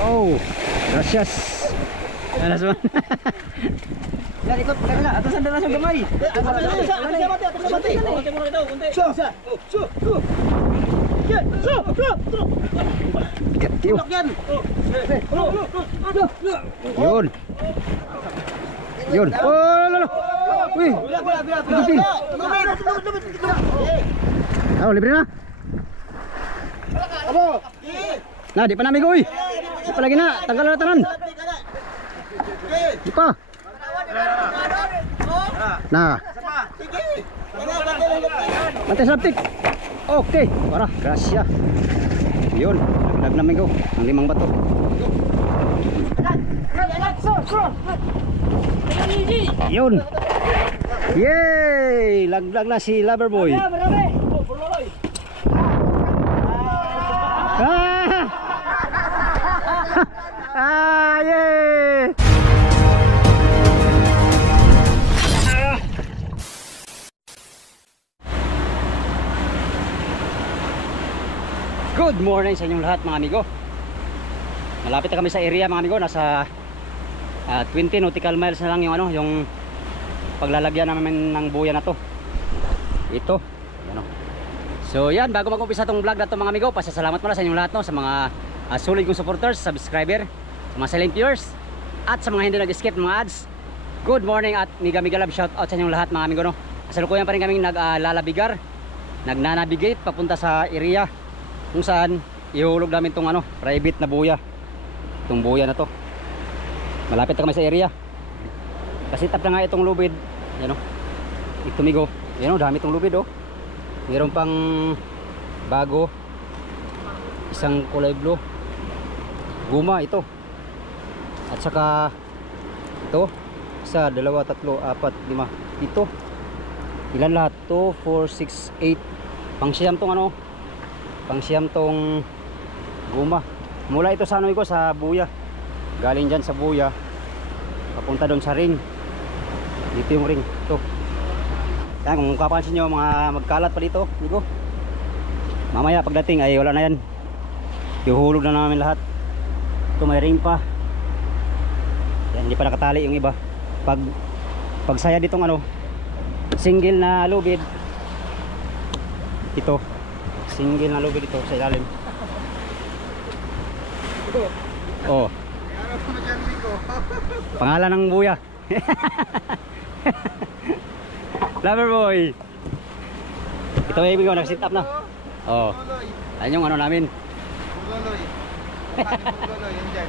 Oh, gracias. Alas man. Yan, ikot. Kaya ato sa dalas ng gamay. Ato sa mati. Yun. Yun. Oh, lalo. Wih. Oh, libre na. Nah, di pa namin goy. Di pa lagi na. Tanggal na tanan. Di pa. Nah. Mantay saptik. Oke. Parah. Gracia. Yun. Nagdag namin go. Ang 5 bato. Yun. Yay! Laglag na si Loverboy. Yay! Good morning sa inyong lahat mga amigo. Malapit na kami sa area mga amigo. Nasa 20 nautical miles na lang yung ano, yung paglalagyan namin ng buya na to. Ito, ano. So yan, bago mag-umpisa tong vlog na to mga amigo, pasasalamat muna sa inyong lahat no, sa mga solid kong supporters, subscriber, sa mga silent viewers, at sa mga hindi nag-skip ng mga ads. Good morning at mega love shout out sa inyong lahat mga amigo no. Kasalukuyan pa rin kaming naglalabigar, nagnanavigate papunta sa area kung saan ihulog namin tong ano, private na buya. Itong buya na to. Malapit na kami sa area. Kasi tap na nga itong lubid. Yan o. Itumigo. Yan o, dami itong lubid o. Mayroon pang bago. Isang kulay blue. Guma ito. At saka ito. 1, 2, 3, 4, 5, 7. Ilan lahat? 2, 4, 6, 8. Pangsiyam tong ano. Pangsiyam tong guma. Mula ito sa ano ko, sa buya. Galing dyan sa buya papunta doon sa ring. Dito yung ring. Ito. Yan, kung kapansin nyo mga magkalat pa dito, digo. Mamaya pagdating ay wala na yan. Ihulog na namin lahat. Ito may ring pa. Yan, hindi pa nakatali yung iba. Pagsaya ditong ano, single na lubid. Ito. Single na lubid ito sa ilalim. Oh. Pangalan ng buya. Loverboy. Ito ay ibig ko nag-sit up na. Oh. Ayun yung ano namin.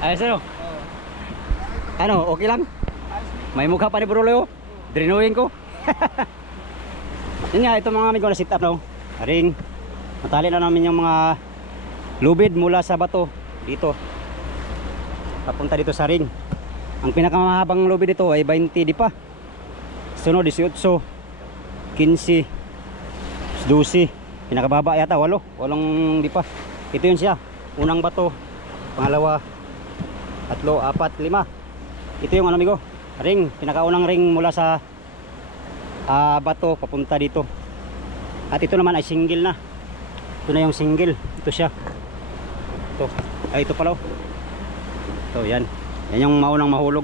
Ayos ano? Ano, okay lang? May mukha pa ni Bruloy oh. Drinuin ko. Yun nga, ito mga amigo na sit up na oh. Ring. Matali na namin yung mga lubid mula sa bato dito papunta dito sa ring. Ang pinakamahabang lubid dito ay 20 di pa. Sunod 18, 15, 12. Pinakababa yata 8 di pa. Ito yun siya. Unang bato, pangalawa, 3, 4, 5. Ito yung ano amigo, ring. Pinakaunang ring mula sa bato papunta dito. At ito naman ay single na. Ito na yung single. Ito siya. Ito. Ay ito pala oh. Ito yan. Yan yung maunang mahulog.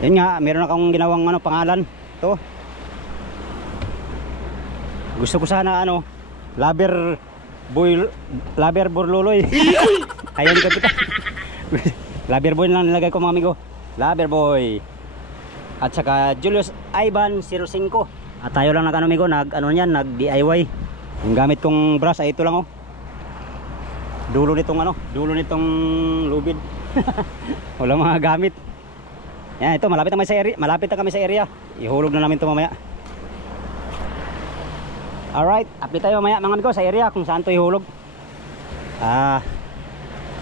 Yan nga, meron akong ginawang ano, pangalan. Ito. Gusto ko sana ano, Loverboy Burluloy. Ayun ko kita. Loverboy lang nilagay ko mga amigo. Loverboy. At saka Julius Ivan 05. At tayo lang nag ano amigo, nag DIY. Yung gamit kong brush ay ito lang oh. Dulo nitong lubid. Wala mga gamit. Yan, ito malapit na kami sa area. Ihulog na namin ito mamaya. Alright, update tayo mamaya mga amigo sa area kung saan ito ihulog.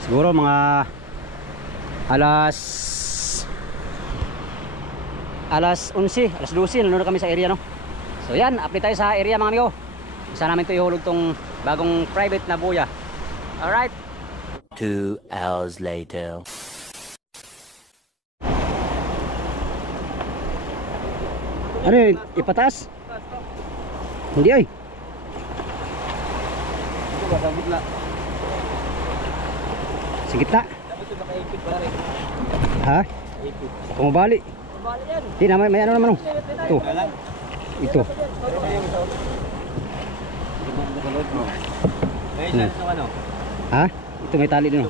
Siguro mga alas 11, alas 12 nanonood kami sa area no. So yan, update tayo sa area mga amigo. Saan namin ito ihulog tong bagong private na buya. Alright. 2 hours later. Ano yun? Ipataas? Hindi ay. Sa gitna. Ha? Pumabali. Hindi na, may ano naman. Ito. Ito. Ha? Ito may tali din.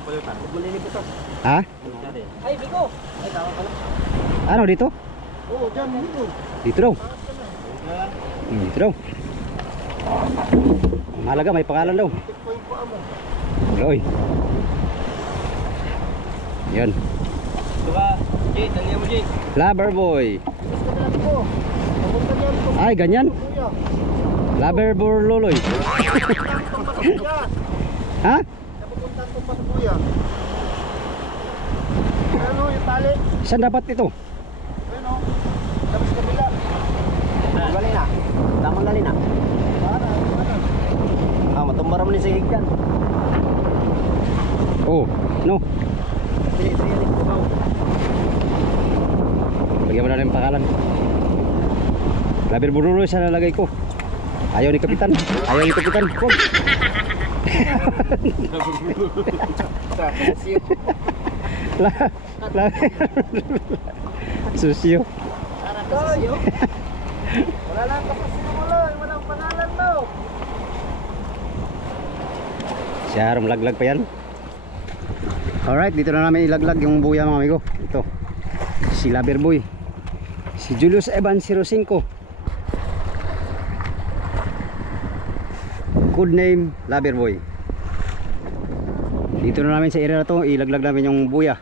Ha? Ay, Biko. Ano dito? Oo, dyan, dito. Dito daw. Dito daw. Mahalaga, may pangalan daw. Oy. Yan. Diba? Jay, talihan mo, Jay. Lover boy. Ay, ganyan. Lover boy loloy. Ha? Napupuntan ko pa sa kuya. Ano, yung tali? Saan dapat ito? Ano? Tapos kabila. Gali na. Damang gali na. Matumbar mo ni sa higdan. Oh, no. Lagyan mo na rin yung pangalan. Lover boy loloy sa nalagay ko. Ayaw ni Kapitan. Ayaw ni Kapitan. Huwag. La Susyo. Wala lang tapos sinuloy. Walang pangalan mo. Siya laglag pa yan. Alright, dito na namin ilaglag yung buya mga amigo. Ito, si Lover Boy, si Julius Evan 05. Code name Lover Boy. Dito na namin sa area na to ilaglag namin yung buya.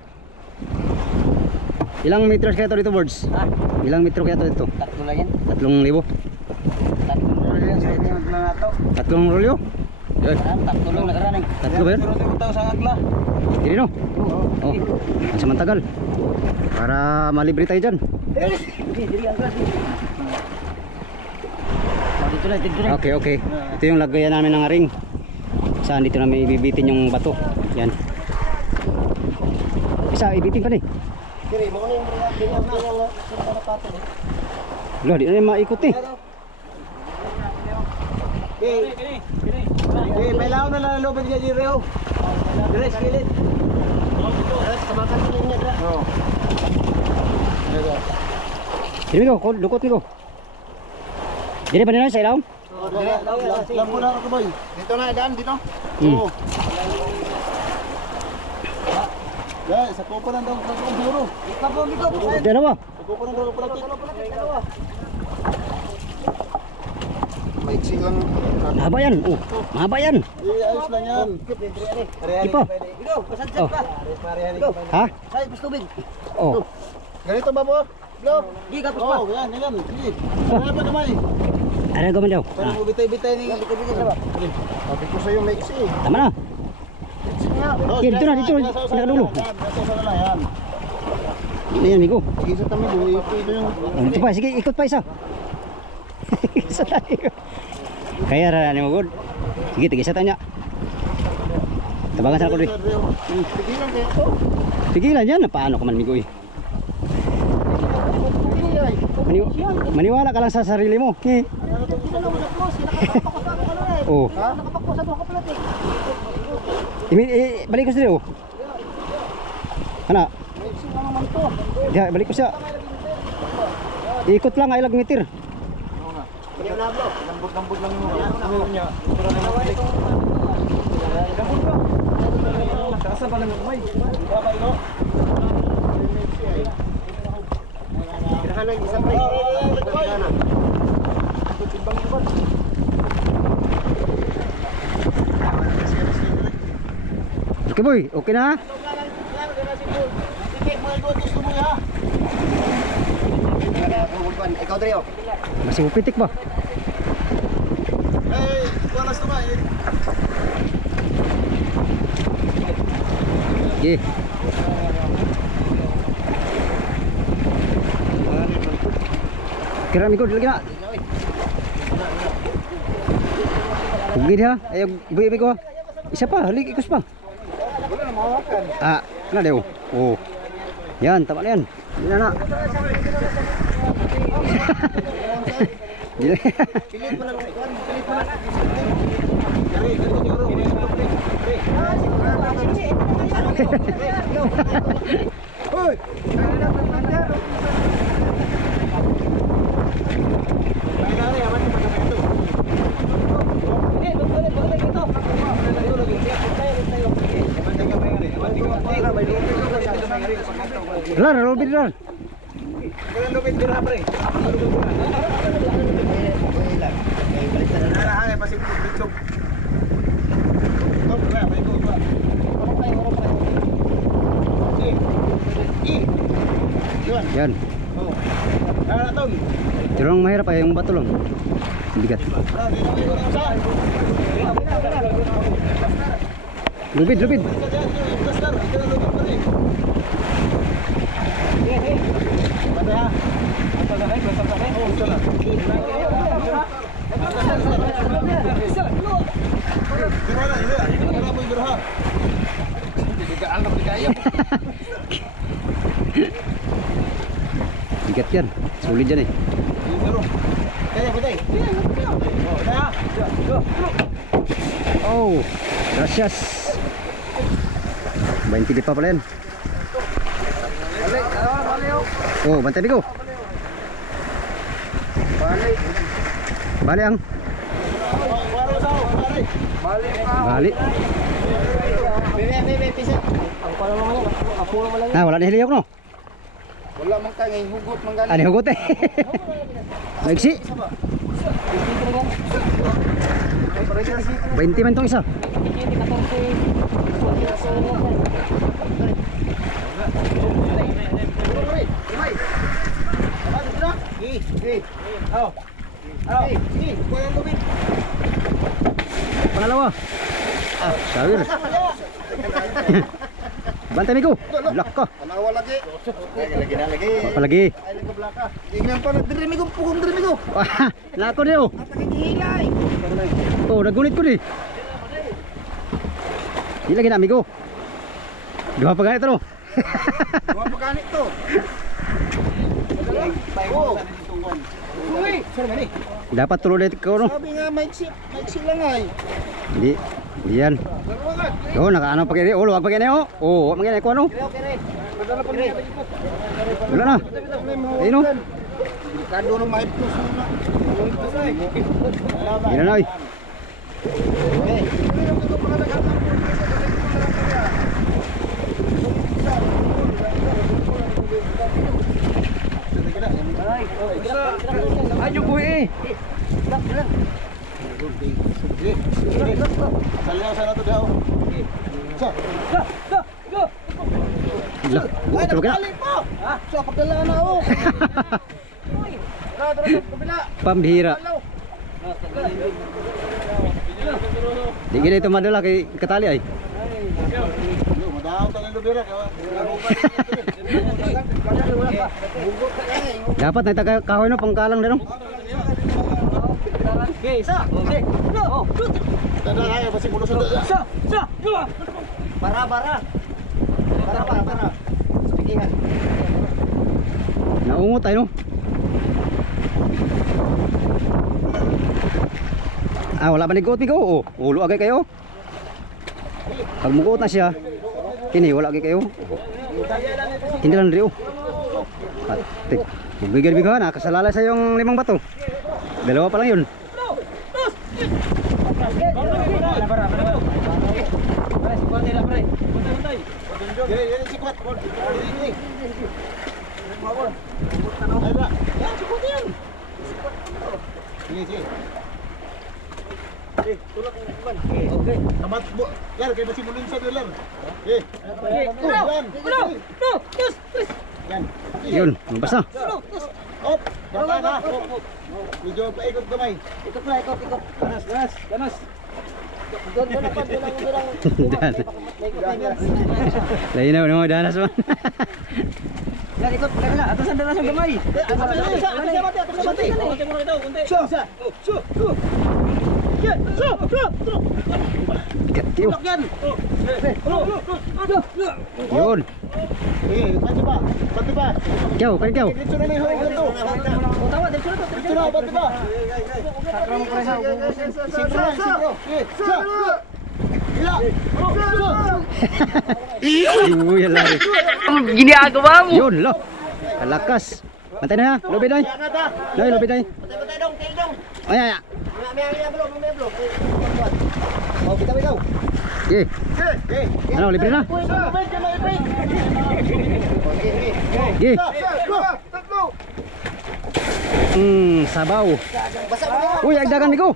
Ilang meters kaya to dito, Birds? Ha? Ilang metro kaya to dito? Tatlo lang yan. 3,000. Tatlo lang yan. Sa inyo lang nato. 3 rolyo? Yun. Tatlo lang nakaraning. Tatlo ba yun? Pero di mo sa agla. Hindi no? Oh, ang samantagal. Para malibre tayo dyan. Dili ang agla. Dito na, dito na. Okay, okay. Ito yung lagayan namin ng ring. Saan dito namin ibibitin yung bato. Yan. Isa, ibitin pa ni. Diri mo ni ang pato. Loh, di na maikot eh. May lao na lang lobet niya diri oh. Diri skillet. Kamakan din niya dra. Oh. Dili ko, dukot ni ko. Dili ba nila sa ilaw? Lambo na ako boy. Dito na daan dito. Oo. Ya, sa kupo lang daw ang buro. Kapo dito. Dalawa. Sa kupo lang daw plastic. Dalawa. Maiksi lang. Mahaba yan. Oh, mahaba yan. Ayos lang yan. Ipo. Ikaw, pasadyan pa. Ha? Ay, gusto bin. Oh. Ganito ba po? Blo. Gi kapos pa. Oh, yan, yan. Gi. Ano pa naman? Ano gaman daw? Para mo bitay-bitay ni. Bitay-bitay ba? Sabi ko sa iyo maiksi. Tama na. Yan, dito na, dito. Pinakadulo. Yan. Ano yan, amigo? Sige sa tabi, ito yung... Oh, dito pa, sige, ikot pa isa. Isa tayo. Kaya rarani mo, good. Sige, tigisa tayo niya. Tabangan sa ako, Dwi. Pigilan kayo ito. Pigilan yan, paano ka man, amigo eh. Maniwala ka lang sa sarili mo. Eh. Oh. Balik ko sila, oh. Ano? Diya, balik ko siya. Ikot lang, ay meter. Lambot-lambot lang yung niya. Sasa pa lang umay. Baba ino. Kirahan ng isang break. Okay boy, okay na ha? Ikaw Drio. Masih upitik ba? Eh, kualas to ba? Sige. Kira amigo, lagi na. Ugid ha? Ayo, ibu-ibu ko. Isa pa, halik ikus pa. Wala na mahawakan. Ah, na daw. Oh. Yan, tama na yan. Yan na. Pilit mo lang kuan, pilit mo lang. Diri, diri siguro. Hoy! Lar, lubid lar. Yan. Pero ang mahirap ay yung bato lang. Bigat. Lubid, lubid. Bigat yan. Sulit yan eh. Oh, gracias. 20 di pa pala yan. Oh, bantay bigo. Bali ang. Bali. Ah, wala na hiliyok no? Wala man ka ngay hugot man gani. Ani hugot eh. Maiksi. 20 man tong isa. Pangalawa. Ah, sawir. Bantay Miko. Blak ka. Panawa lagi. Lagi. Palagi. Ay nagblaka. Ingnan pa diri mi ko pugong diri mi ko. Nako niyo. Nakakihilay. Oh, nagunit ko ni. Hila gina amigo. Duha pa ganito no. Duha pa ganit to. Oh. Uy, sorry. Dapat tuloy ko no. Sabi nga maiksi lang ay. Hindi. Diyan. Oh, nakaano pa kini? Oh, luwag pa kini oh. Oh, wag magani ko ano? Wala na. Ayun no. Kado no may plus na. Ina na oy. Ayo boy. Salyaw sana to daw. Sa. Lah, tulog ka. Ha? Sa pagdala na oh. Tara, kabila. Pambihira. Di gina ito madala kay katali ay. Madaw tang lubira ka. Dapat na ita kahoy no pangkalang din no. Okay, sa. Okay. No. Tada ay basi puno sa. Sa. Para. Speakingan. Naungot tayo no. Ah, wala ba nag-goat Miko? Oh, ulo agay kayo. Pag mugot na siya, kini wala agay kayo. Hindi lang rin oh. Patik. Bigyan na, kasalala sa yung 5 bato. Dalawa pa lang yun. Tulak man. Okay. Tamat bo. Lar kay basi mulin sa dolar. Okay. No. Yan. Yun, basta. Op. Baka na. Medyo paikot gamay. Ikot. Ganas. Doon na pa Dan. Lain na mo danas man. Yan ikot na. Atasan danas ang gamay. Atasan mati. Sa. Yun. Yun. Pati ba? Kau, kan kau. Dito na lang ho ito. Tawa dito na, pati ba? Sakra mo pare sa. Sigro. Ila. Uy, lari. Ginagawa mo. Yun, lo. Kalakas. Bantay na ha. Lubid na. Loy, lubid na. Patay dong, tail dong. Ay, ay, ay. May blok. Oh, bitaw. Ye. Ano, libre na? Ye. Sabaw. Uy, agdagan migo.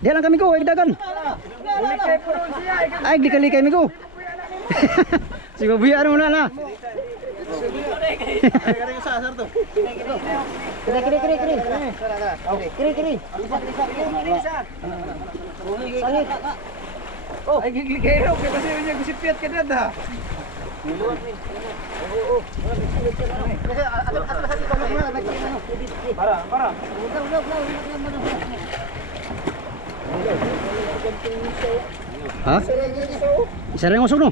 Diyan lang kami ko, agdagan. Ay, di kalikay migo. Si babuya ano na. Kiri. Sangit. Ay, gigligay raw. Kaya kasi niya gusipyat ka na da. Para. Ha? Isa rin usok no?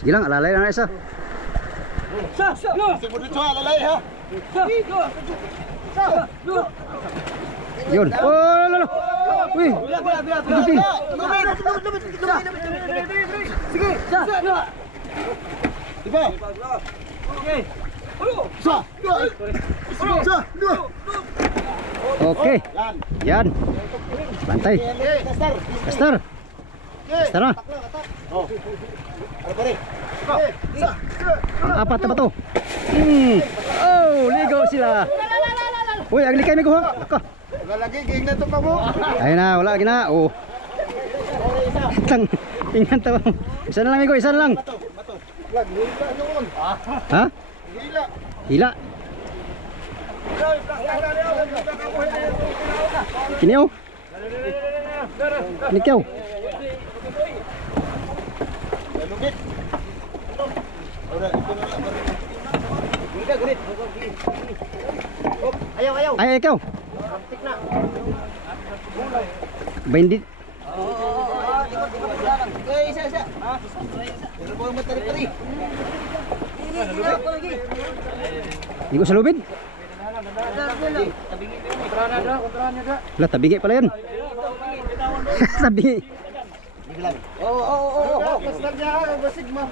Sige lang, alalay na isa. Yun. Oh, lalo. Uy. Sige. Diba? Okay. Yan. Bantay. Kastar. Kastar na. Ang apat na ba to? Oh, ligaw sila. Uy, aglikay mi ko ha. Ako. Lalagi, gig na ito pa mo. Ayun na, wala lagi na. Oh. Tingnan to. Isa na lang migo, isa na lang. Ha? Hila. Kiniyaw. Kiniyaw. Ayaw. Ay, ikaw. Bandit. Isa. Pero po matari. Hindi ko sa lubid. Lah, tabingi pala yan. Tabingi. Pastal niya, basig mo.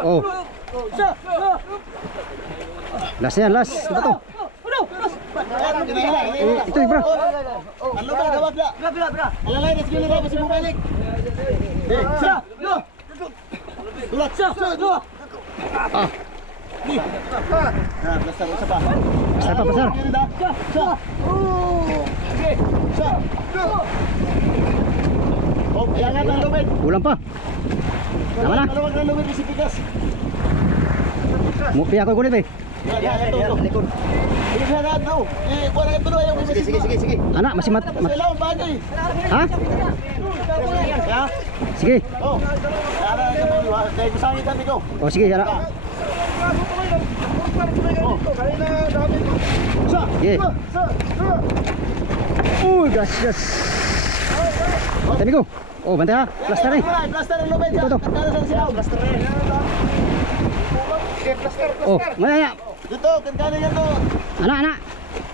Oh. Last yan, last. Ito ba to? Ito bro. Ano ba, gawag na? Bra. Alalay, let's go na basig mo balik. Ulat. Ah. Pastal, isa pa. Pasar pa, pasar. Oh, kailangan ng lumit. Ulang pa. Tama na. Maluwag ng lumit, si Pikas. Mupi ako kulit eh. Likod. Hindi siya na ito. Wala ka tuloy. Sige. Anak, masih mat. Kailangan bagay. Ha? Ya? Sige. Oh. Kaya kaya masangit natin ko. Oh, sige, anak. Sige. Gracias. Bantay ko. Oh, bantay ha. Plaster eh. Plaster ang lumit. Ito. Plaster rin. Oh, maya. Dito, kankana yan to. Anak.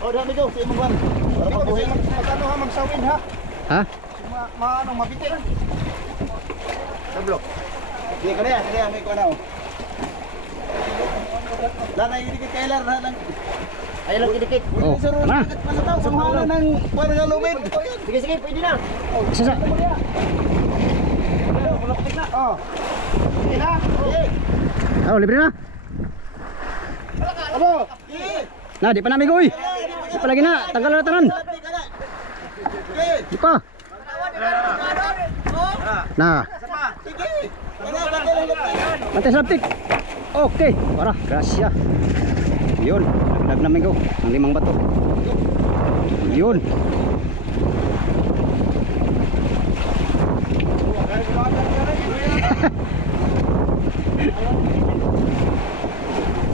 Oh, dami ko. Sa imong buwan. Para pabuhay. Magkano ha, magsawin ha? Ha? Maanong mabitin. Sa blok. Sige ka na yan. May kuha na oh. Lana yung dikit kailan. Ayaw lang dikit. Oh, tama na. Masataw, sumuhala ng buwan ng lumit. Sige, pwede na. Isa. Oh. Sige ha. Oh, libre na. Abo. Nah, di pa namin goy. Di pa lagi na. Tanggal na tanan. Di pa. Nah. Bantay sa laptik. Okay. Para. Gracia. Yun. Nagdag namin ko. Ang 5 bato. Yun.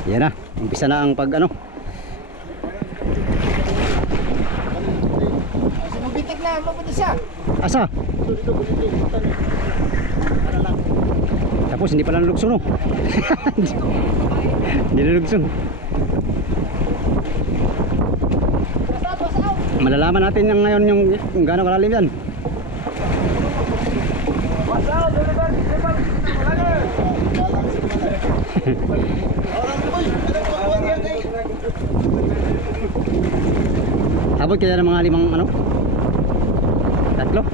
Yan na. Umpisa na ang pag ano. Mabitik na, mapunta siya. Asa? Tapos hindi pala nalugsong no. Hindi nalugsong. Malalaman natin yung ngayon yung gaano kalalim yan. Abot kaya ng mga 5 ano? 3?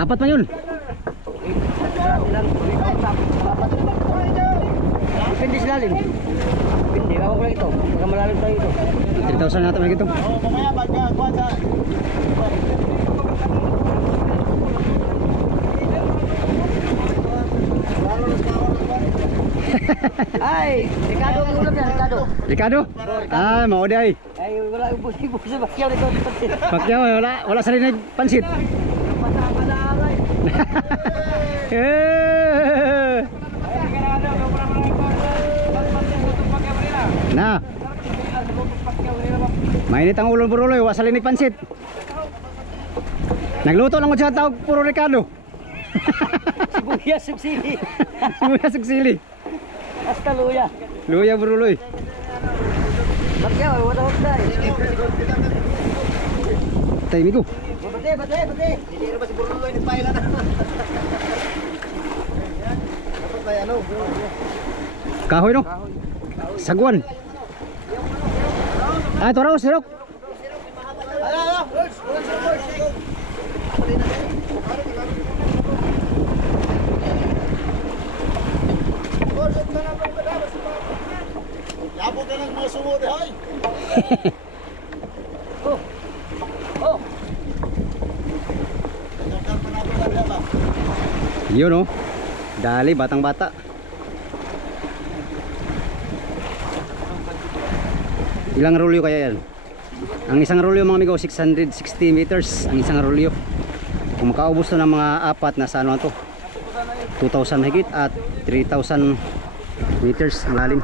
4 pa yun. Depende sa lalim. Depende, ako ko lang ito. Baka malalim tayo ito. 3,000 natin may ito. Oo, mamaya pagkakuha sa... Ay, Ricardo ang ulam yan, Ricardo. Ricardo? Ah, mau dia ay. Ay, wala ubos-ubos sa bakyaw nito. Pakyaw wala sa rin pansit. Pasama na alay. Eh. Na. Mainit ang ulo buruloy, wa sa linig pansit. Nagluto lang ko siya tawag puro Ricardo. Sibuyas, subsidi. Sibuyas ug sili. Hasta luya. Luya buruloy. Bakyaw, wala ko tayo. Tay migo. Bate. Hindi na ba si Burloy ni Paila na. Dapat ba ano? Kahoy no. Sagwan. Ah, ito raw, sirok. Ala. Labo ka ng mga sumod, hoy. Oh. Yun no. Dali, batang bata. Ilang rolyo kaya yan? Ang isang rolyo mga amigo 660 meters ang isang rolyo. Kung makaubos na ng mga 4 nasa ano to 2,000 higit at 3,000 meters ang lalim.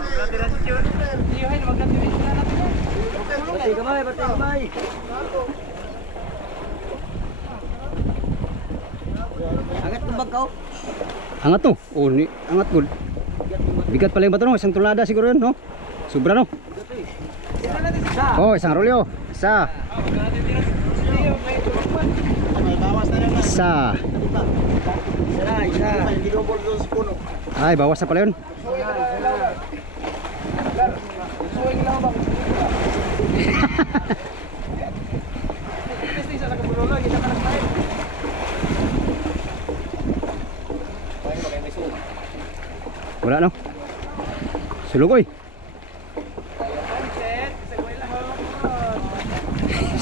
Batay. Angat ng bangkaw. Angat to. Oh, angat good. Bigat pala yung bato no, isang tonelada siguro yun no. Sobra no. Oh, isang rolyo. Isa. Isa. Ay, bawas na pala yun. Wala no. Sulugoy.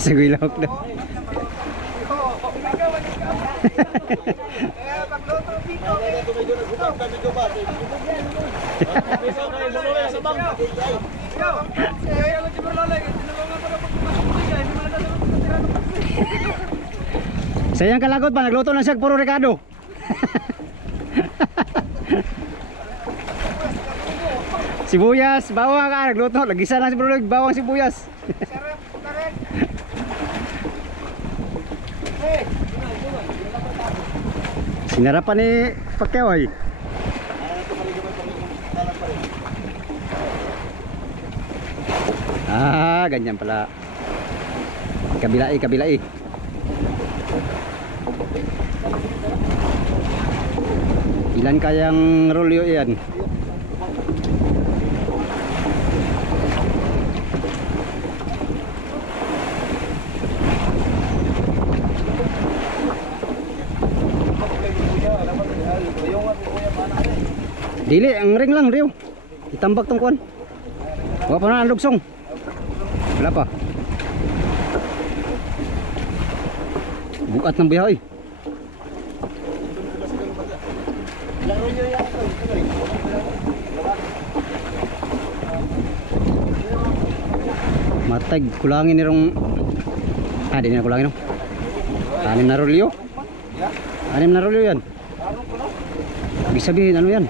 Sagoy lahok na. Sayang kalagot pa, nagluto na siya puro Ricardo. Sibuyas, bawang ka, nagluto, lagisa na si bro, bawang sibuyas. Sinarapan ni Pacquiao ay. Ah, ganyan pala. Kabilai. Ilan kayang rolyo yan? Dili, ang ring lang, Rio. Itambak tong kuan. Wala pa na ang lugsong. Wala pa. Bukat ng biyahe. Matag, kulangin nirong. Di na kulangin no. 6 na rolyo. 6 na rolyo yan. Ibig sabihin, ano yan?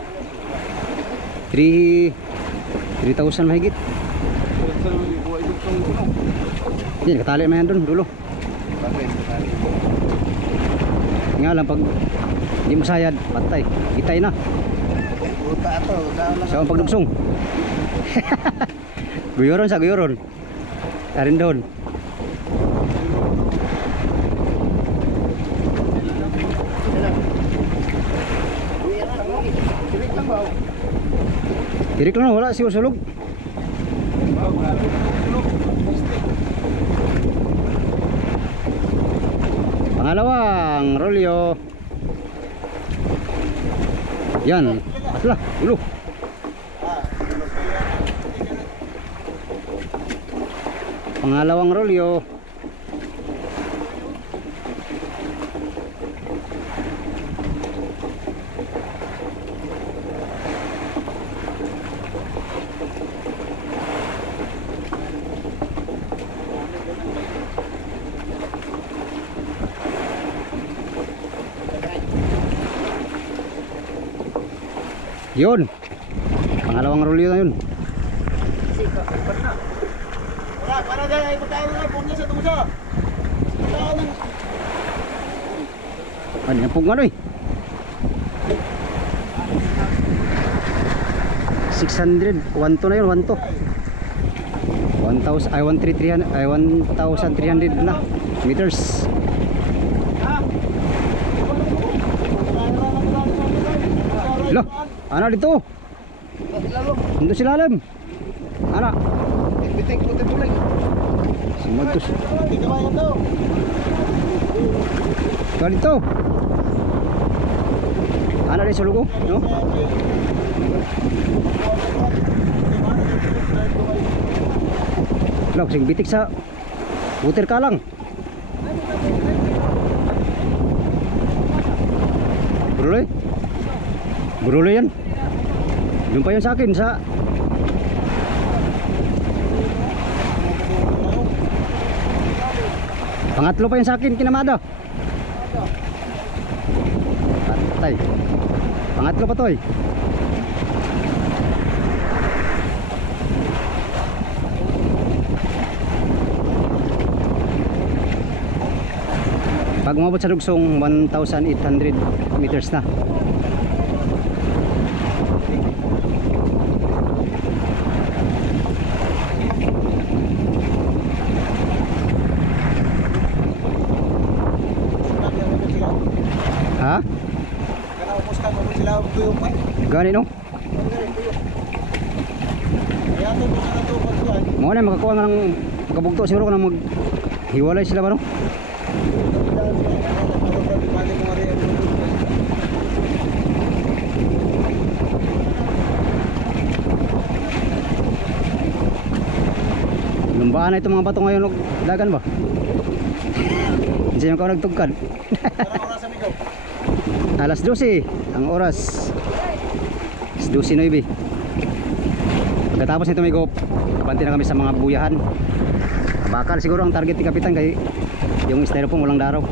3,000 mahigit. Yan, katali na yan dun, dulo. Nga lang, pag hindi mo sayad, patay. Itay na. Sa ang pagdubsong. Guyoron sa guyoron. Tarin doon. Tirik lang, wala siguro sulog. Pangalawang rolyo. Yan, atla, ulo. Pangalawang rolyo. Yun. Pangalawang rolyo na yun. Para dyan ay pagkain na punya sa tungso. Ano yung pong ano eh? 600, 1 to na yun, 1 to. 1,000, ay 1,300, ay 1,300 na meters. Loh, ano dito? Dito si lalim. Ano? Bitik puti pulay. Sumatos. Di kabayan daw. Ito dito. Ano rin sa lugo? No? Loh, sing bitik sa butir ka lang. Buruloy? Buruloy yan. Doon pa yun sa akin sa pangatlo pa yun sa akin kinamada. Patay. Pangatlo pa to eh. Pag umabot sa lugsong 1,800 meters na. Ha? Kana upos ka mo sila tuyok pa. Gani no? Kaya to mo sana to pagkuan. Mo na makakuha nga ng makabugto siguro ka na maghiwalay sila ba no? Lumbaan na itong mga bato ngayon og dagan ba? Hindi siya ko nagtugkad. Alas 12 ang oras. Alas 12:09. Pagkatapos nito may go, kapanti na kami sa mga buyahan. Bakal siguro ang target ni Kapitan kay yung styrofoam walang daraw.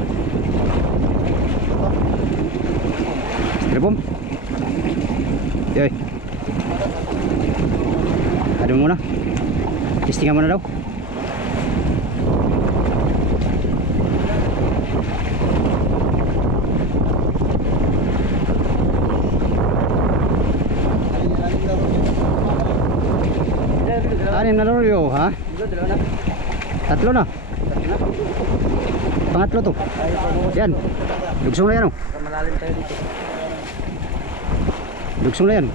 Styrofoam. Yoy. Ada muna. Testingan muna daw. Anim na rolyo, ha? Tatlo na. Pangatlo to. Yan. Dugsong na yan, oh. Malalim tayo dito. Dugsong na yan.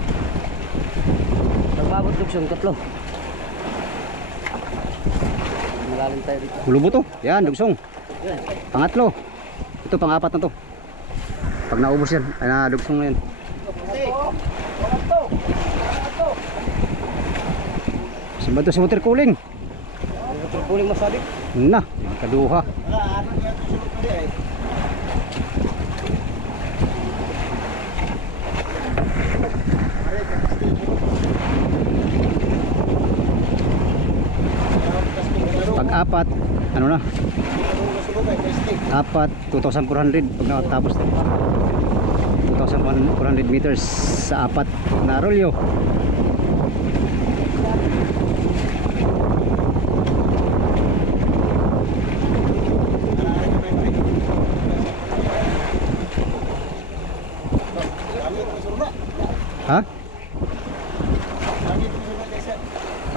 Nagbabot dugsong, tatlo. Malalim tayo dito. Hulubo to. Yan, dugsong. Pangatlo. Ito, pang-apat na to. Pag naubos yan, ay na dugsong na yan. Simba to si water cooling. Water cooling masabi. Na, kaduha. Pag-apat, ano na? Apat, 2,400 pag natapos. 2,400 meters sa apat na rolyo. Ha?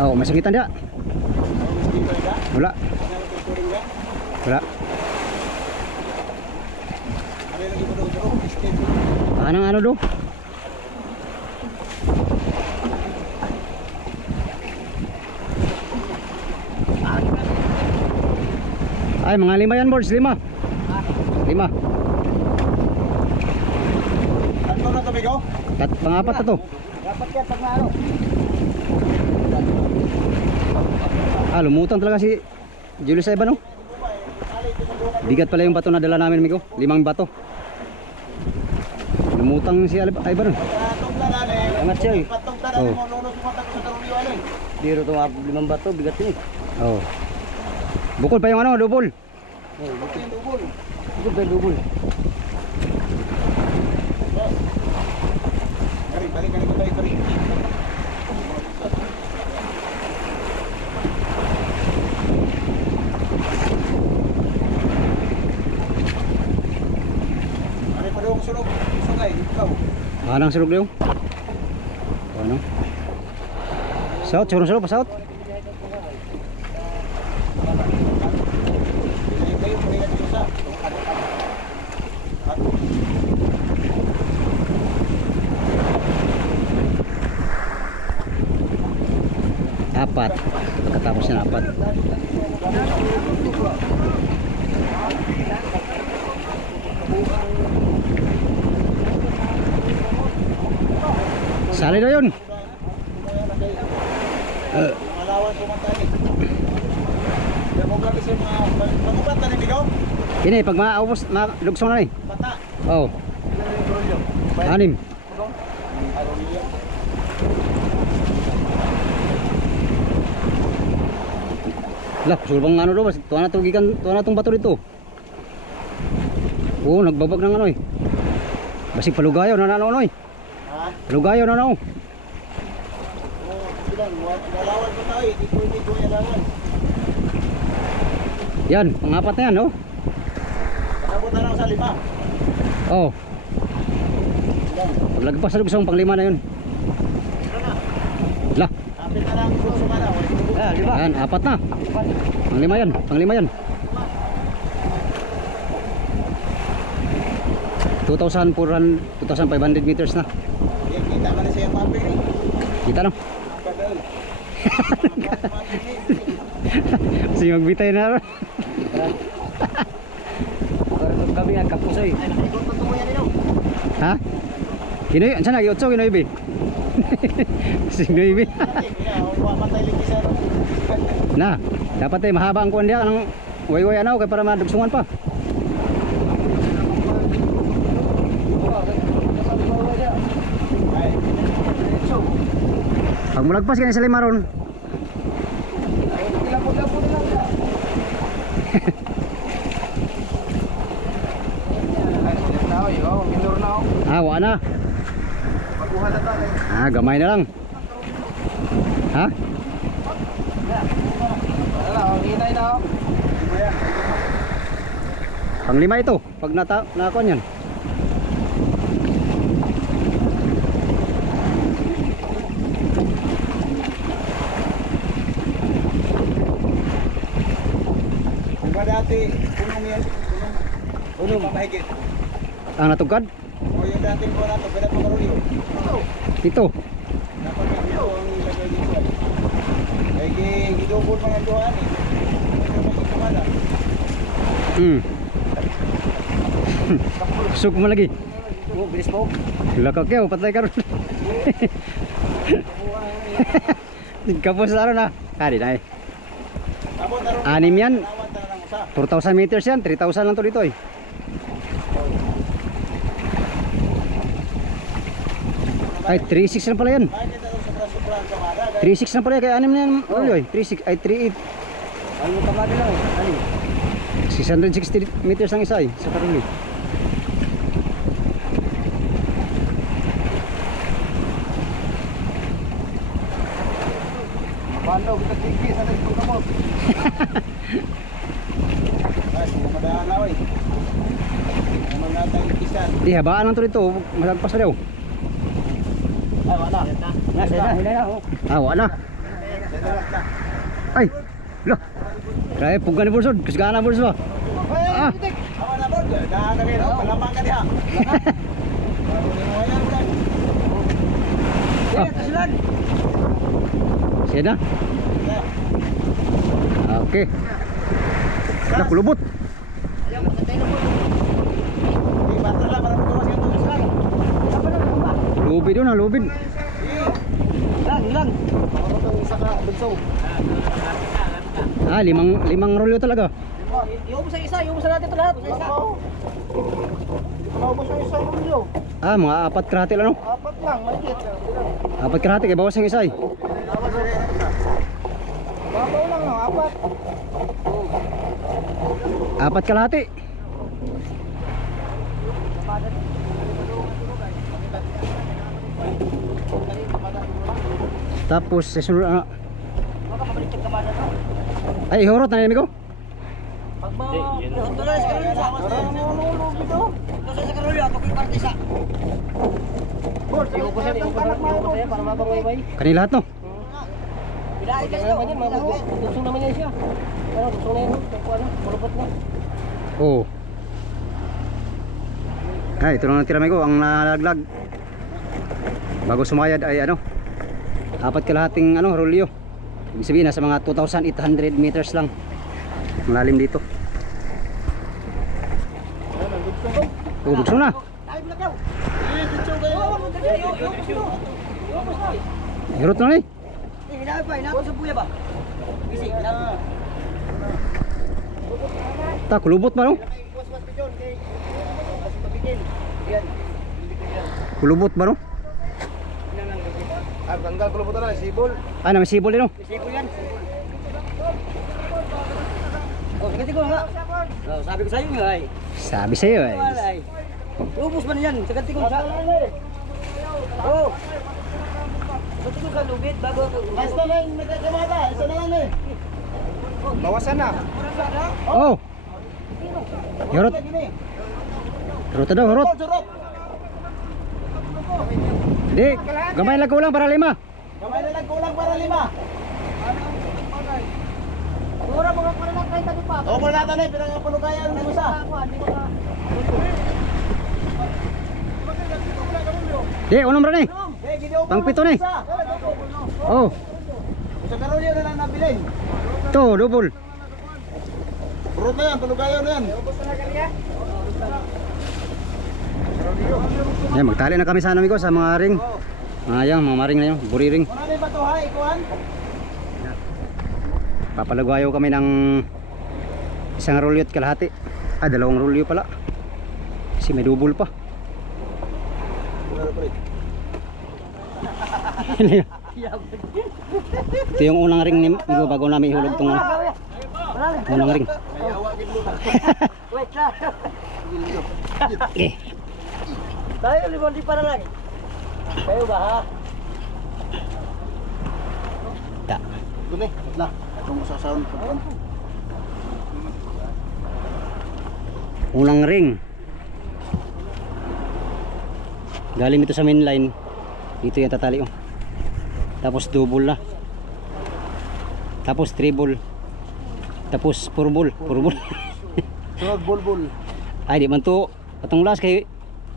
Oh, masakitan dia. Wala. Wala. Anong ano do? Ay, mga 5 yan, boards. 5. 5. Tatlo na tubig oh. Pang-apat na to. Dapat yan pag naano. Lumutang talaga si Julius Ivan, no? Bigat pala yung bato na dala namin, amigo. 5 bato. Lumutang si Ivan. Angat siya eh. Oh. Dito itong 5 bato, bigat yun eh. Oh. Bukol pa yung ano, double. Bukol pa yung dubol. Kari. Ano pa doon sunog? Sungay, ikaw. Anang sulog daw. Ano? South, sulog pa south. Kayo, palihan dito sa. Apat. Pagkatapos na 4. Sali na yun. Malawan kumanta ni. Demo gabi sa mga magubat na ni Bigaw. Kini, pag maubos, lugsong na eh. Bata. Oh, 6. Lah, sulbang ano daw, tuwa na itong bato dito. Oo, nagbabag ng ano eh. Basig palugayo na ano eh. Ha? Palugayo na ano. Oh, bilang malawan ko tayo, di ko yalangan. Yan, pang-apat na yan, no? Nakabot na lang sa 5. Oh, Bilang. paglagpas sa lugsong, pang-5 na yun. Ano na? Lah, Kapit na lang kung sumana. yan, 4 na. Pang-5 yan, pang-5 yan. 2,500 meters na. Kita ka na siya yung mapig eh. Kita no? Kadal. Sige, magbitay na rin. Karong kami ang kapusoy. Ay, nakikot pa tumo yan ino. Ha? Kinoy, ansan na? Giotso, kinoy bi? Kinoy bi? Matay lagi sa Na, dapat eh mahaba ang kuwan diya ng way ano, kaya para madugsungan pa. Pag mulagpas ka sa 5 ron. Wa na. Gamay na lang. Ha? Pang-5 ito, pag nakakuan yan. Kung ba dati, punong yan. Punong mahigit. Ang natugkad? O yung dating po nato, pwede pa karuli. Ito. Dapat yung ito ang ilagay dito. Ay, gidubol mga duhan eh. Ito may kumala. Suk mo lagi. Oh, bilis po. Lakak yaw, patay ka ron. Kapos na ron ha. Di na eh. Abot na ron. 6 yan. Lawan na lang usa. 4,000 meters yan. 3,000 lang to dito eh. Ay, 3,600 lang pala yan. Ay, kita doon sobra-sobra ang kamada. 3,600 lang pala yan. Kaya 6 na yan. Uloy. 3,600. Ay, 3,800. Ano mo kamada lang eh? Ano? 660 meters ang isa eh. Sa Karuli. Paano? Kita tinggi sa nagpong kamot. Ay, sumadaan na eh. Naman natin ikisan. Di, habaan lang to dito. Malagpas na daw. Ay, wala. Hila na. Wala. Ay, lah. Kaya puga ni Bursod. Kasgaan na Bursod ba? Awa na bro. Daan na kayo. Palambang ka diha. Siya na. Okay. Kulubot. Lubid yun, lubid. Lang. Isa ka, bunsong. Limang rolyo talaga. Iubos sa isa, iubos natin ito lahat. Sa isa. Iubos sa isa yung milyo. Mga 4 krate lang, no? 4 lang, maliit. 4 krate, kaya bawas yung isa eh. Babaw lang, 4. 4 kalahati. Tapos susunod ay horot na nimi ko. Pag mo, tuloy sa karulyo. Tuloy sa karulyo, ako kay parte sa. Boss, iubos yan para mabangoy-bay. Kanila lahat no. Bilay ka ito. Dugsong naman yan siya. Dugsong na yun. Pulupot na. Oo. Ito lang ang tiramay ko, ang nalaglag. Bago sumayad ay 4 kalahating rolyo. Ibig sabihin nasa mga 2,800 meters lang ang lalim dito. Dugsong na. Hirot na ni. Kulubot ba no? Kulubot ba no? Tanggal kulubot na, sibol. May sibol din no? Sibol yan. Sige ko nga. Sabi ko sa iyo nga ay. Sabi sa iyo ay. Ubus man yan, sagati ko sa. Oh. Sagati ko sa lubid bago ako. Basta lang nagkakamata, isa na lang eh. Bawasan na. Oh. Hirot. Hirot daw, hirot. Di, gamay lang kulang para 5. Gamay na lang kulang para 5. Mura mga para lang kayo tadi pa. Oh, wala na eh, pirang punukayan mo sa. Di, unom ra ni. Pang 7 ni. Oh. Sa karolyo na lang nabilin. To, double. Purot na yan, punukayan na yan. Yan, magtali na kami sana amigo sa mga ring. Yan, mga maring na yun, buriring. Wala na yung batuhay, ikuhan. Papalagwayo kami ng 1 rolyo at kalahati. 2 rolyo pala. Kasi may double pa. Ito yung unang ring ni Migo bago namin ihulog itong unang ring. Wait lang. Eh, Tayo, limundi para lang. Tayo ba ha? ta. Doon eh, na. Itong sa sound. Unang ring. Galing ito sa main line. Dito yung tatali oh. Tapos double na. Tapos triple. Tapos purbol. Sunod, bulbul. Ay di man to. Atong last kay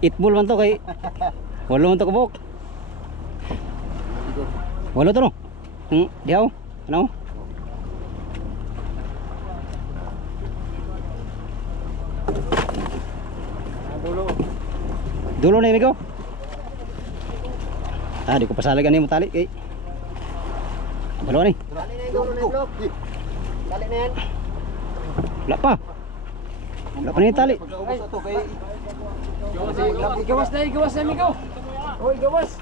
8 ball man to kay 8 man to kabuk. 8 to no. Diaw. Ano? Dulo na imigo. Di ko pasalagan ni mo tali kay. Balo ni. Dali na yung dulo na yung blok. Dali na yan. Wala pa. Wala pa ni tali. Pagkaubos ito kay... Igawas na amigo. Hoy, gawas.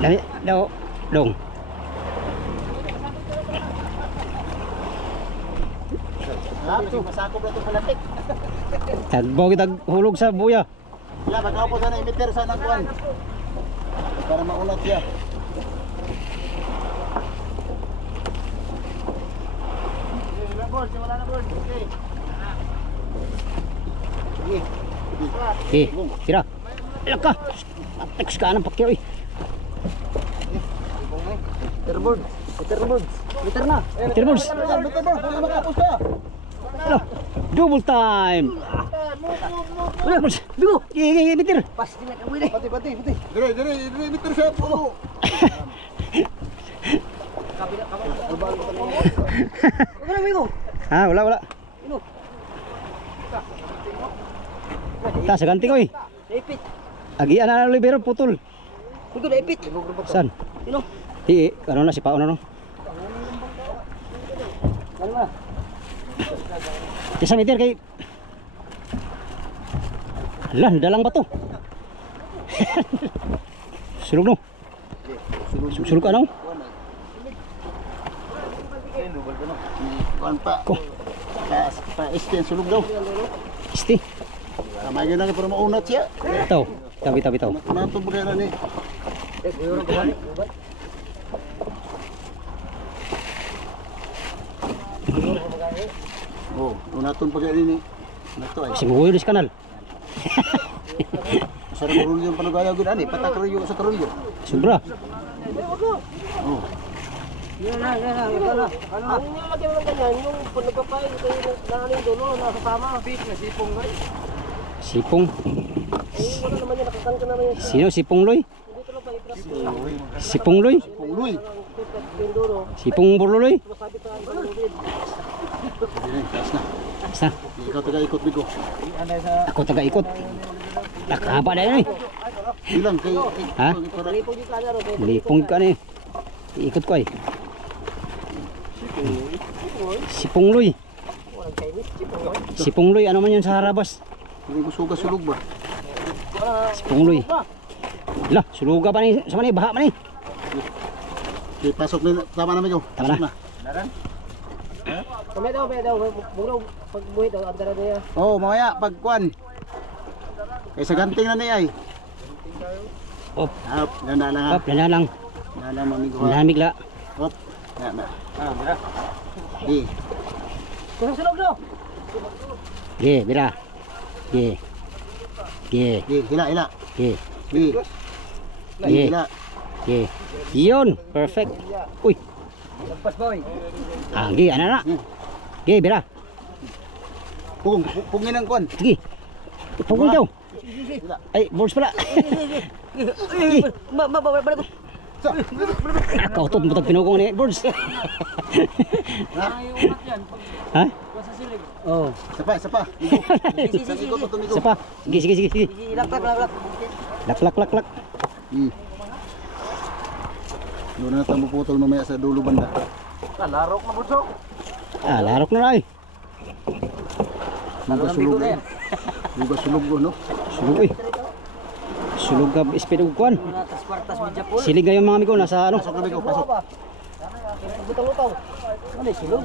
Dali daw dong. Masakop na itong palatik. Tagbaw kita hulog sa buya. Wala, magkaupo sana emitter sa nagkuhan. Para maunat siya. Wala na board. Eh, tira. Laka. Atex ka nang pakyo eh. Terboard. Meter na. Tirbols. Meter board. Kung makapos ka. Double time. Wala boss. Bigo. Bitir. Pasti na kamu ini. Pati. Dire meter siya po. Kapila. Amigo. Ha, wala. Ino. Ta sa ganti ko eh. Ipit. Agian na libero putol. Ikaw na ipit. San? Ino. Di, ano na si Paon ano? Ano na? Isa meter kay. Hala, dalang ba to? Sulog no? Sulog ka no? Kuan pa. Ko. Pa este sulog daw. Isti. Kamay gyud na para maunat siya. Taw. Tabi. Nato bagay ni. Oh, unaton bagay ni. Nato ay. Siguyo dis kanal. Sa karulyo yung panugaya gud ani, patak karulyo sa karulyo. Sobra. Oh. Yan na. Ang nilagyan mo lang ganyan, yung nagpapain kayo na ano yung dulo, nasa tama. Bit na sipong nga. Sipong. Wala naman yan, nakakangka naman yan. Sino Sipong Loy? Dito lang pa ipras. Sipong Loy? Pungloy. Yung dulo, Sipong Burluloy? masabit na ang lubid. Dili, taas na. Sa Ikaw taga ikot bigo. ako taga-ikot. Nakahaba na yan eh. Ilang kay Ha? para Lipong yung kanya ro. Malipong ka na eh. Iikot ko eh. Sipong Loy. Walang Chinese, sipong nga. Sipong Loy, ano man yun sa harabas? hindi gusto ka sulog ba? Sipong Loy. Hala, suluga pa ni, sa mani, baha pa ni. Okay, pasok na tama na medyo. Tama na. Kamay daw, buglaw, pagbuhit, ang antara niya. Oh, mamaya pagkuan. Kay sa ganting na ni ay. Op, Hap, ganda lang ha. op, nana lang. Ganda mamigo ha. Nahamig la. Hop. Ya, na. Mira. Di. Kusang sunog no? Ge, bira. Ge. Ge, Di, hila. ge, Di. Di, ge, hila. ge. Yun, perfect. Uy, Lagpas boy. ge, ano na? Ge, bira. Pungin ang kuan. Sige. Pugong daw. Ay, balls pala. Balik ko. Nakautot mo tag pinugong ni birds. Ha? Oh. Sapa. Igo. Igo to tumigo. Isa pa. Sige. Lak. Lak. Doon na tayo puputol mamaya sa dulo banda. Larok na bunso. Ah, larok na ray. Luga sulog na. Luga sulog no. Sulog eh. Sulog ka speed og kuan. Natas kwartas medya pul. Silig yung mga amigo nasa ano. Pasok na bigo, pasok. Lutaw. Ano yung silog?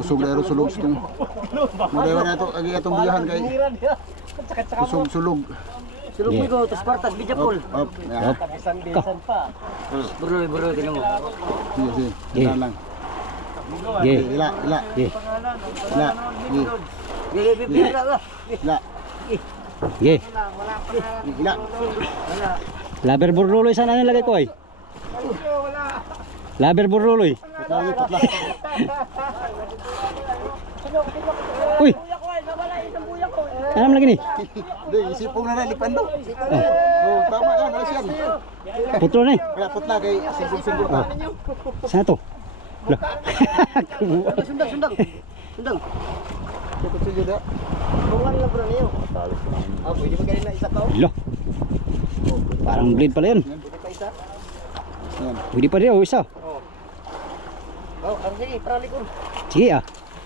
Usog na ero sulog itong. Madawa na ito, agi itong biyahan kay. Usog sulog. Silog mo ko, tas kwartas medya pul. Up. Ya. Bro, tingnan mo. Sige. Ge. Yan lang. Ge. Ila. Ge. Ila. Ila. Ge. Ila. Laber burluloy sana nilagay ko ay. Laber burluloy. Putla. Uy. Anam lagi ni. Di, isipong na nalipan do. Oh, tama yan, ayos yan. Putlo ni. Kaya putla kay singgol-singgol pa. Sana to. Lah. Sundang. Kutsilyo da. Bungan lang bro niyo. Pwede ba ganun na isa tao? Lo. Parang blade pala yan. Pwede pa isa? Yan. Pwede pa rin oh, isa. Sige, para likod. Sige ah.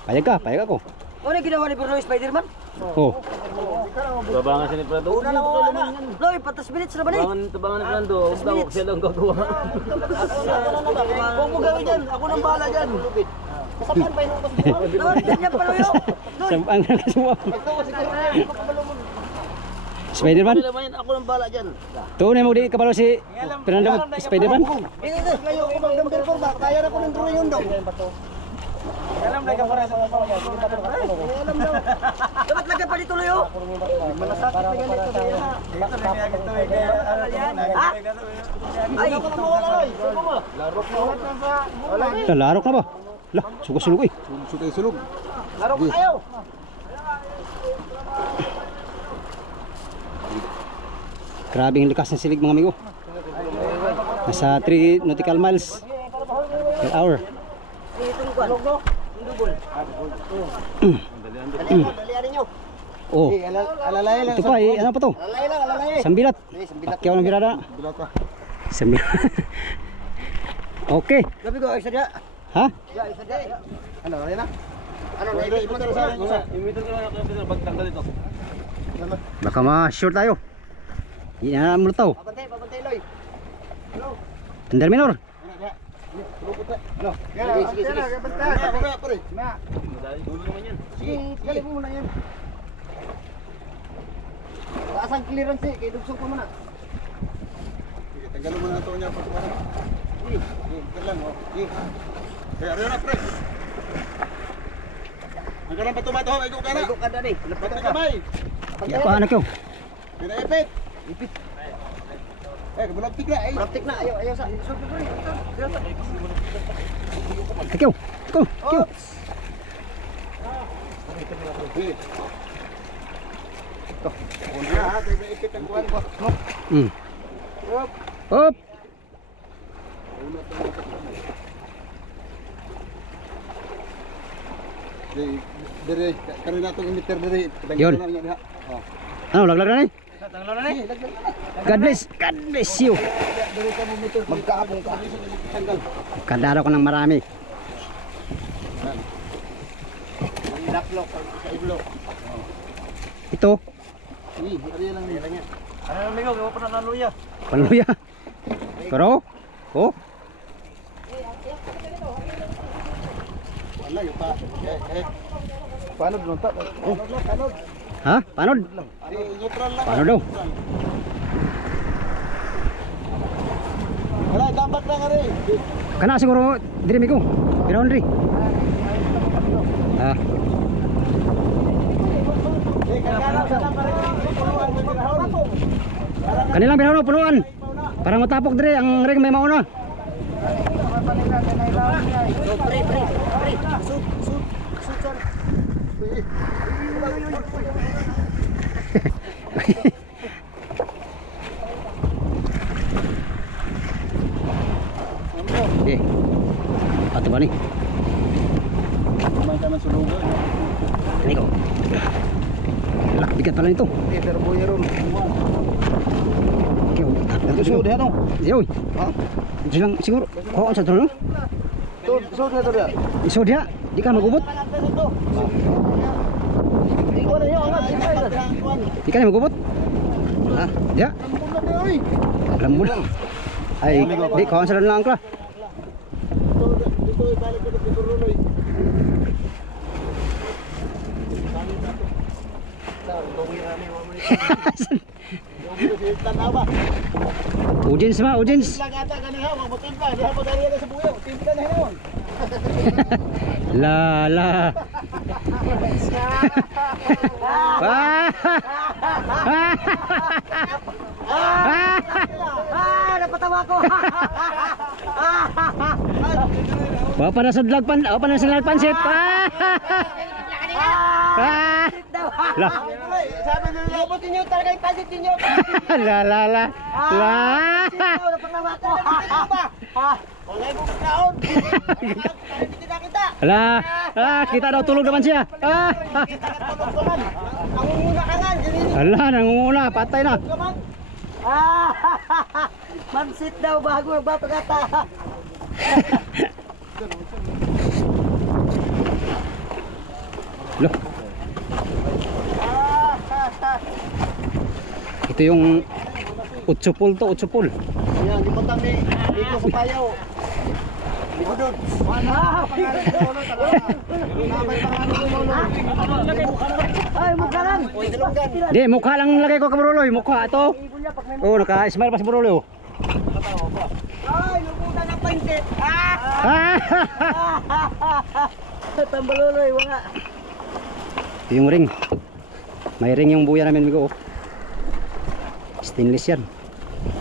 Payag ako. Ano yung ginawa ni Bruno Spider-Man? Oh. Babangan siya ni Prado. Una na ako naman. Loy, patas minutes na ba ni? Tabangan ni Prado. Huwag siya lang gagawa. Huwag mo gawin yan. Ako nang bahala dyan. Kasapan pa yung kasuwa. Naman, ganyan pa Loy. Loy, Sampang na kasuma. ikaw kasi Spider-Man. ako nang bahala dyan. Tuon na mo di kabalo si Fernando Spider-Man. Ito, layo ako mag-number 4 ba? Kaya na ko ng drawing yun daw. Alam na ka para sa mga yan. Alam daw. Dapat lagyan pa dito Loy. Malasakit na ganito kaya. Ha? Ay, Larok na ba? Lah, sugo-sugo eh. Sugay sulog. laro ko kayo. Grabe ang likas ng silig mga amigo. Nasa 3 nautical miles per hour. Itong kwan. Dubol. Dalian ninyo. Oh. Alalay lang. Ito pa, ano pa to? Alalay lang, alalay. Sambilat. Sambilat. Kaya ng birada. Bilat pa. Sambilat. Okay. Gabi ko, isa dia. Ha? Ya, isa dia. Ano, ayun na? Ano, Imitar sa akin. Imitar ko lang ako pagtanggal ito. Baka ma-short tayo. Hindi na mo tayo. Papantay, Loy. Tender minor. Ano? Sige. Mamaya pare. Dulo naman yan. Sige, galing mo muna yan. Taas ang clearance eh, kay dugsong pa muna. Sige, tanggalin mo na ito niya. Sige, lang. Sige. Kaya rin na, pre. Ang ganang bato mato, ay ka na. Bago ka dali. Bato kamay. Di ako anak ko. Pinaipit. Bulaptik na. Praktik na, ayaw sa. Ikaw. Ikaw. Oops. Una ha, pinaipit ang kuwan ko. Hop. Dari, karena itong emitter dari. Yun. Ano, laglag na ni? Tanggal na ni. God bless. God bless you. Magkaabong ka. Tanggal. Kandaro ko ng marami. Ilaklok sa iblo. Ito. Ari lang niya. Ano namin ko, gawa pa na naluya. Paluya. Pero. Oh. Wala yung pa. Paano doon ta? Paano? Ha? Paano? Neutral lang. Paano daw? Wala, tambak lang ari. Kana siguro diri mi ko. Pero Henry. Ah. Kanilang binaw punuan. Para matapok dire ang ring may mauna. Pre. Sud. Eh. Ato ba ni? Kumain ka ng sulugan. Ini ko. Lak bigat pala nito. Pero boy ron. Kyo. Ito sud ano? Yoy. Ha? Silang siguro. Oo sa tulo. Sud na to dia. Iso dia. Di ka magubot. Di ka na magubot. Ha? Ya. Lambun. Ay, di kawan sa lang ka. Dito ibalik ko dito ruloy. Audience ma, audience. Lagata kaniha, mo timpa, diha mo dari sa buyo, timpa na hinon. La. Napatawa ko. Bapa na sudlag pan, pa na sudlag pansit. Lah. Sabi nyo, ibutin nyo talaga yung pansit ninyo. La. Napatawa ko. Wala yung kaon. Hindi na kita. Lah. Kita daw tulog naman siya. Ang muna ka nga. Ala, nangunguna, patay na. Pansit daw bago magpapagata. Loh. Ito yung utsupol to, utsupol. Ayan, di patang ni Iko sa payaw. Libudod. Ay, mukha lang. Di, mukha lang lagay ko kaburuloy, mukha ito. Oh, naka-smile pa si buruloy. Ay, lubutan ng pansit. Tambaluloy, wala. Ito yung ring. May ring yung buya namin, migo. Stainless yan.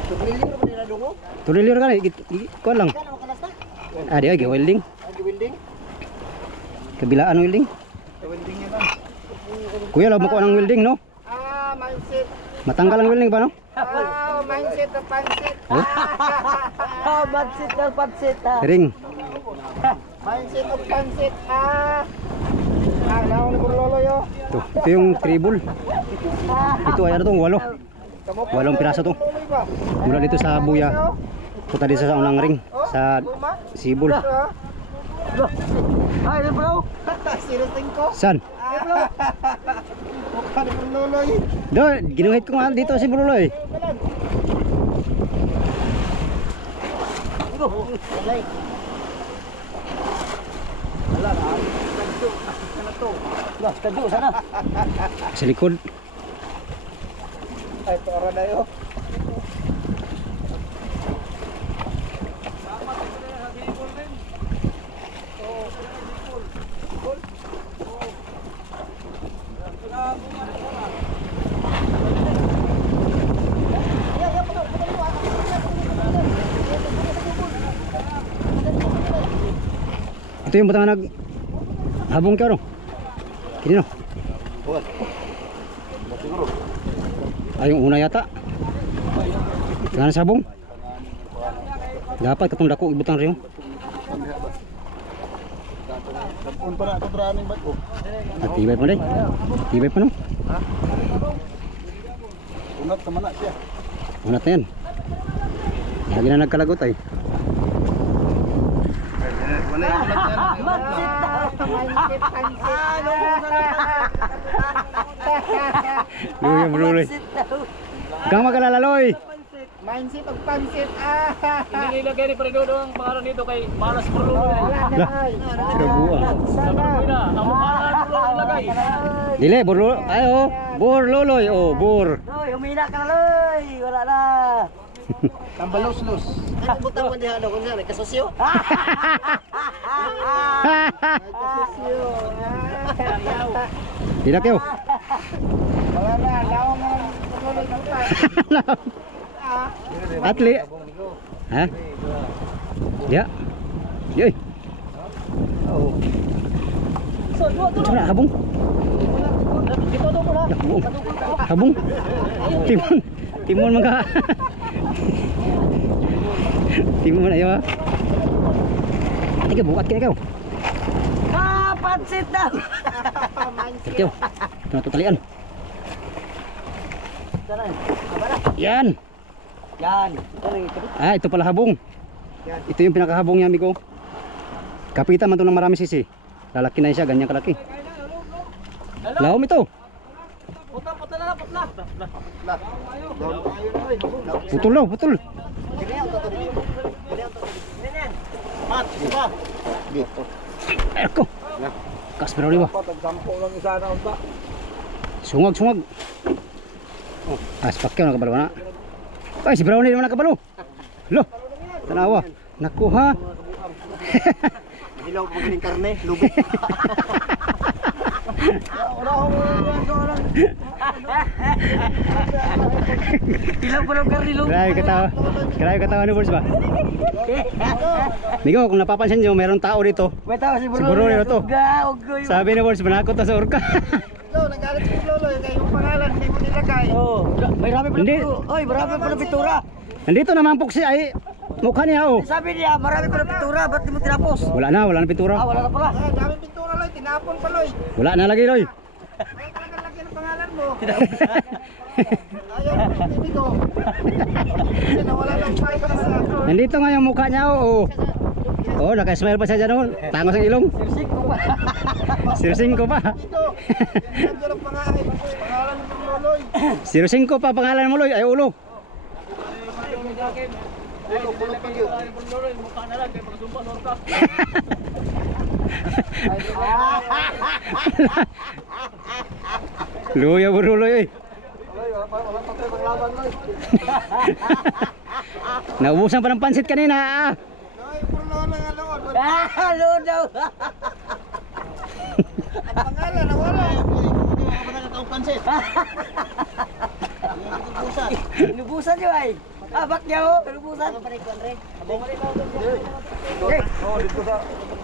Tuglilir mo nila dungo? Tulilir ka na, kuha lang. Kaya makalas na? Di, ay, welding. Agi-winding? Kabilaan welding. Winding niya lang. Kuya, lawag mo ko ng welding, no? Mindset. Matanggal ang welding pa, no? Mindset ng pansit. Oh? Mindset ng pansit. Ring. Mindset of pansit. Naon ni Lolo yo. Ito yung tribal. Ito ay ano to, 8 piraso to. Mula dito sa Buya. Punta dito sa unang ring sa Sibol. Ay, bro. Sino tingko? Saan? Mukha ni Lolo eh. Do, ginuhit ko nga dito si Bruloy. Kadyo sana. Sa likod. Ay, para na yo. Ito yung batang nag habong ka no? Kini no? Ay yung una yata. Nga na sabong. Dapat katong dako ibutang rin. Tampon pa na ako draning bag ko. Tibay pa rin. Tibay pa no? Unat naman na siya. Unat na yan. Lagi na nagkalagot ay. Wala yung unat yan. Luya Bruloy. Kang magalala Loy. Mindset of pansit. Hindi nilagay ni Fredo ang pangalan nito kay Malas Bruloy. Kabuang. Na, ang pangalan Bruloy nilagay. Dili Burlo. Ay oh, Bur Loloy oh, Bur. Loy, humina ka na Loy. Wala na. Tambalos-los. Ano buta mo diha ano kung saan kasosyo? Dila kayo. Wala na, lawang na Loloy ng pa. Atli. Ha? Ya. Yoy. Oh. Cuma habung. Habung. Timun. Timun mangga. Timun ayo. Ate ka buat kini kau. Pansit daw. Kau. Tuna tutalian. Yan. Yan. Ah, ito pala habong. Ito yung pinakahabong niya, amigo. Kapitan man to ng marami sisi. Lalaki na siya, ganyan kalaki. Lahom ito. Putol daw, putol. Mat, iba. Erko. Kas pero di ba? Sungag, sungag. Oh, pakyaw na kabalo na. Ay, si Brownie naman nakabalo. Lo. Tanawa. Naku ha. Hilaw po galing karne, lubit. Hilaw po ng karne, lubit. Grabe katawa. Grabe katawa ni Bols ba? Migo, kung napapansin nyo, mayroong tao dito. May tao si Si Bruno na to. Ugoy. Sabi ni Bols, manakot na sa orka. Lolo, nagalit si Lolo, yung pangalan, hindi mo nilagay. Oo. May marami pa Hindi. na Oy, marami pa na pintura. Nandito naman po si ay mukha niya oh. Sabi niya, marami pa na pintura, ba't di mo tinapos? Wala na pintura. Wala na pala. Dami pintura, Loy, tinapon pa, Loy. Wala na lagi, Loy. Ay, talagang laki ng pangalan mo. Ayaw, hindi ko. Kasi nawala ng fiber sa... Nandito nga yung mukha niya oh. Oh, naka-smile pa siya dyan oh. Tangos ang ilong. Sirsik ko pa. Sirsing ko pa. Ito, nandun ang pangalan ng Loloy. Sirsing ko pa pangalan mo, Loy. Ay ulo. Luya Buruloy eh. Naubusan pa ng pansit kanina ah. Loy, puro Lolo nga loon. Ludaw! Ang pangalan, nawala. Lubusan nyo ay! Abak niya ho! Lubusan!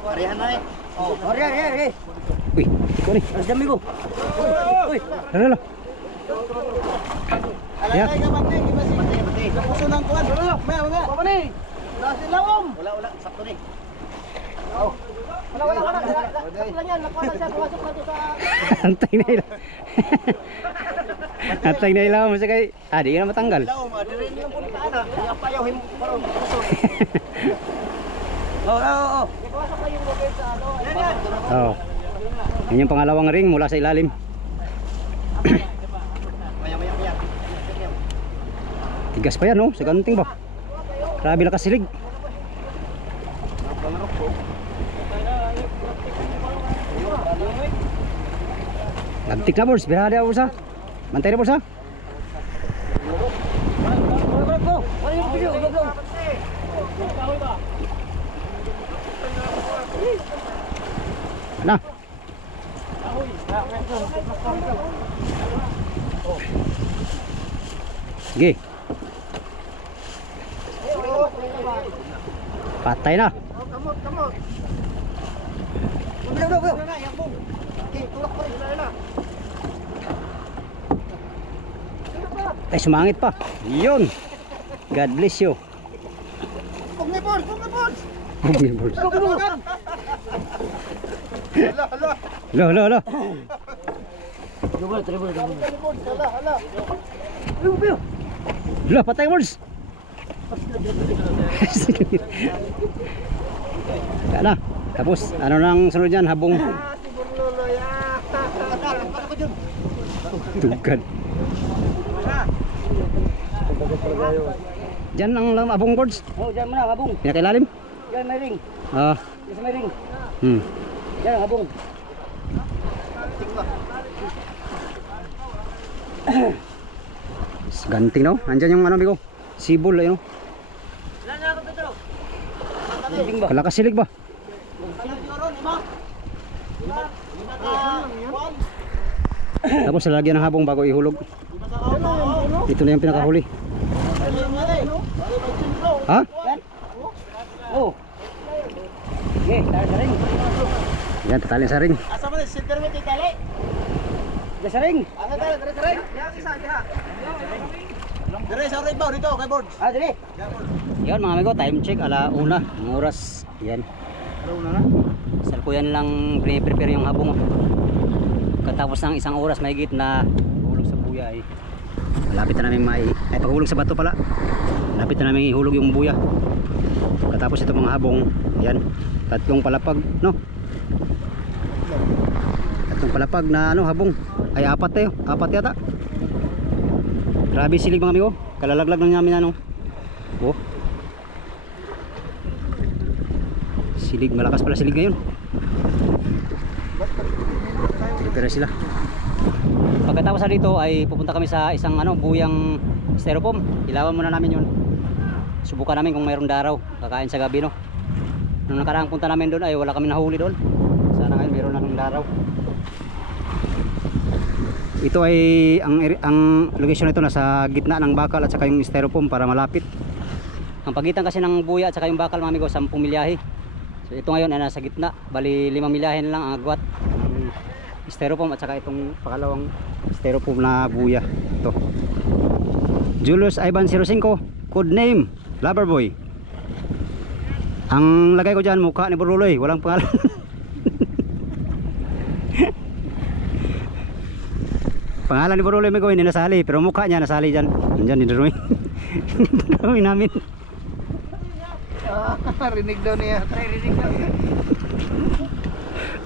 Parehan na eh. Ori! Uy, iko ni. Mas dami ko! Uy! Lalo. Ya. Alay ka mati, mati. Kapuso ng kuwan. Maya. Papa ni. Wala si lawom. Wala, sakto ni. Antay na ilaw. Antay na ilaw mo sa kay. Ah, di na matanggal. Oo. Oh. Yan yung pangalawang ring mula sa ilalim. Tigas pa yan, no? Sa ganting ba? Grabe na kasilig. Gantik na, boss. Birada, boss, ha? Mantay na, boss, ha? Na. Sige. Patay na. Ay, sumangit pa. Yun. God bless you. Omnibus! Omnibus. Lo, lo, lo. Lo, patay ka, boss. Kaya na. Tapos, ano nang sunod dyan? Habong. Tugan. Diyan ang abong, boards. Oh, diyan mo na, abong. Pinakailalim? Diyan may ring. Ah. Diyan may ring. Diyan, abong. Ganting no? Andyan yung ano, bigo. Sibol, ayun. Kalakasilig ba? Tapos lalagyan ng habong bago ihulog. Ito na yung pinakahuli. Ha? Oh. Okay, tayo sa ring. Yan, tatalin sa ring. Asa mo na, silver mo titali. Diyan sa ring. Asa tayo, dire sa ring. Yang isa, diha. Dire sa ring ba dito kay boards. Ah, dali. Yan mga amigo, time check ala 1 ang oras. Yan. Salkuyan lang prepare yung habong. Katapos ng 1 oras mahigit na hulog sa buya ay malapit na namin paghulog sa bato pala. Malapit na namin ihulog yung buya. Katapos ito mga habong, yan, 3 palapag, no? 3 palapag na ano, habong. Ay 4 tayo, 4 yata. Grabe silig mga amigo. Kalalaglag lang namin ano. Oh. Silig, malakas pala silig ngayon. Prepare sila. Pagkatapos na dito ay pupunta kami sa isang ano, buyang styrofoam. Ilawan muna namin yun. Subukan namin kung mayroong daraw. Kakain sa gabi, no. Nung nakaraang punta namin doon ay wala kami nahuli doon. Sana ngayon mayroon na ng daraw. Ito ay ang location nito nasa gitna ng bakal at saka yung styrofoam para malapit. Ang pagitan kasi ng buya at saka yung bakal mga amigo 10 milyahe. So ito ngayon ay nasa gitna. Bali 5 milyahe na lang ang agwat ng styrofoam at saka itong pakalawang styrofoam na buya. Ito. Julius Ivan 05, code name Loverboy. Ang lagay ko dyan mukha ni Buruloy, walang pangalan. Pangalan ni Buruloy may gawin, hindi nasali. Pero mukha niya nasali dyan. Diyan, drawing. Drawing namin. Rinig daw niya. Rinig daw.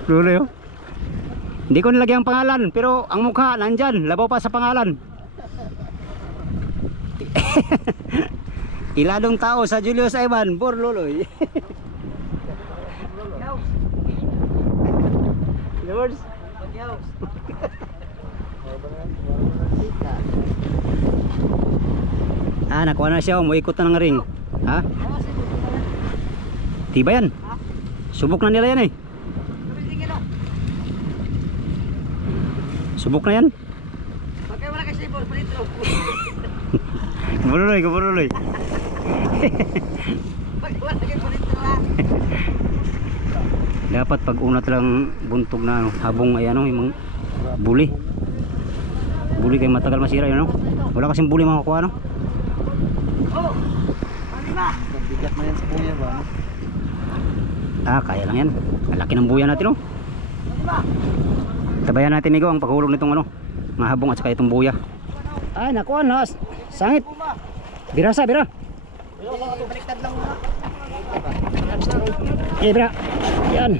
Buruloy, oh. Hindi ko nilagyan ang pangalan. Pero ang mukha nandyan. Labaw pa sa pangalan. Iladong tao sa Julius Ivan Buruloy. Lords. Nakuha na siya, umuikot na ng ring. Ha? Tiba yan. Subok na nila yan eh. Subok na yan. Bakit wala kasi ball palito? Buruloy, Buruloy. Bakit wala kasi palito ah? Dapat pag unat lang buntog na habong ay ano, yung buli. Buli kayo matagal masira yun, no? Wala kasing buli makakuha, no? Oh! Palima! Bigat na yan sa buya ba? Kaya lang yan. Ang laki ng buya natin, oh. Tabayan natin, amigo, ang paghulog nitong ano, mga habong at saka itong buya. Ay, nakuha na. Sangit. Bira. Baliktad lang muna. Bira. Yan.